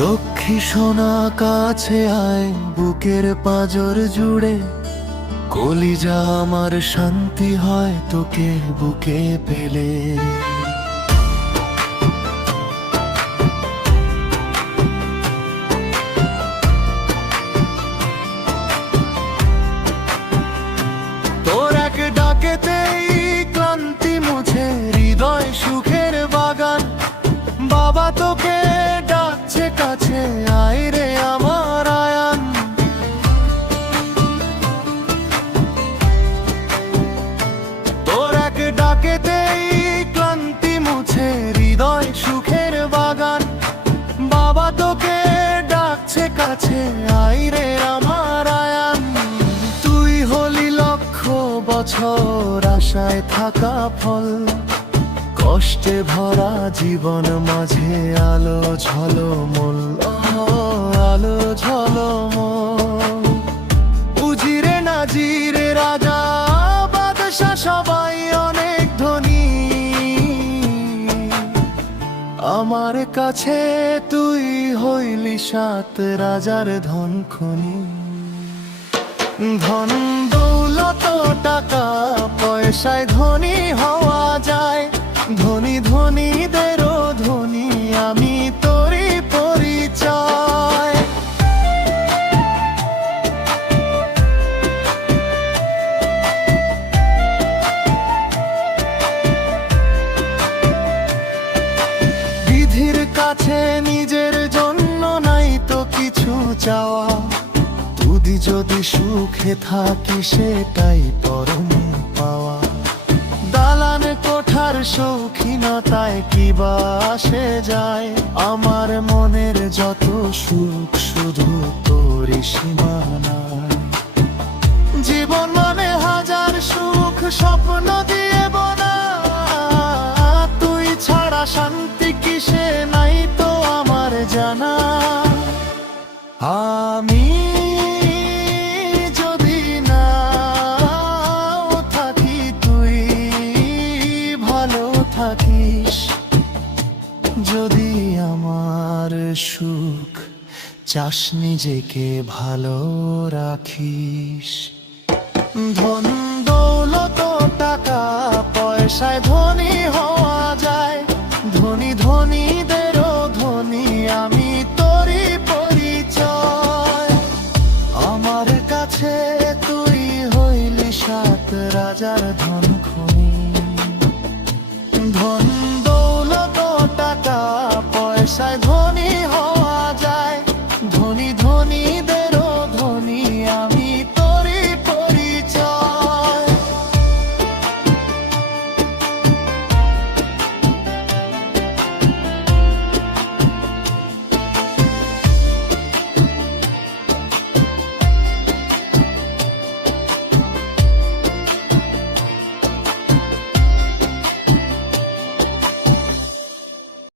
লক্ষ্মী সোনা কাছে আয়, বুকের পাঁজর জুড়ে। কলিজা আমার শান্তি হয় তোকে বুকে পেলে। তোর এক ডাকেতেই ক্লান্তি মুছে, হৃদয় সুখের বাগান। বাবা তোকে ডাকছে কাছে, আয় রে আমার আয়ান। তোর এক ডাকেতেই ক্লান্তি মুছে, হৃদয় সুখের বাগান। বাবা তোকে ডাকছে কাছে, আয় রে আমার আয়ান। তুই হলি লক্ষ বছর আশায় থাকা ফল, কষ্টে ভরা জীবন মাঝে আলো ঝলমল। আলো ঝলমল। উজিরে নাজিরে রাজা বাদশা সবাই অনেক ধনী, আমার কাছে তুই হইলি সাত রাজার ধন খনি। ধন দৌলত টাকা পয়সায় ধনী হওয়া যায়, ধনী ধনীদেরও ধনী আমি তোরই পরিচয়। বিধির কাছে নিজের জন্য নাই তো কিছু চাওয়া, তুই যদি সুখে থাকি সেটাই পরম পাওয়া। দালান কোঠার শৌখিনতায় কি বা আসে যায়, আমার মনের যত সুখ শুধু তোরই সীমানায়। জীবন মানে হাজার সুখ স্বপ্ন দিয়ে বোনা, তুই ছাড়া শান্তি কিসে নাই তো আমার জানা। আমি যদি নাও থাকি তুই ভালো থাকিস, যদি আমার সুখ চাস নিজেকে ভালো রাখিস। ধন দৌলত টাকা পয়সায় ধনী হওয়া যায়, ধনী ধনীদেরও ধনী আমি তোরই পরিচয়। আমার কাছে তুই হইলি সাত রাজার ধন খনি। ধন দৌলত টাকা পয়সায়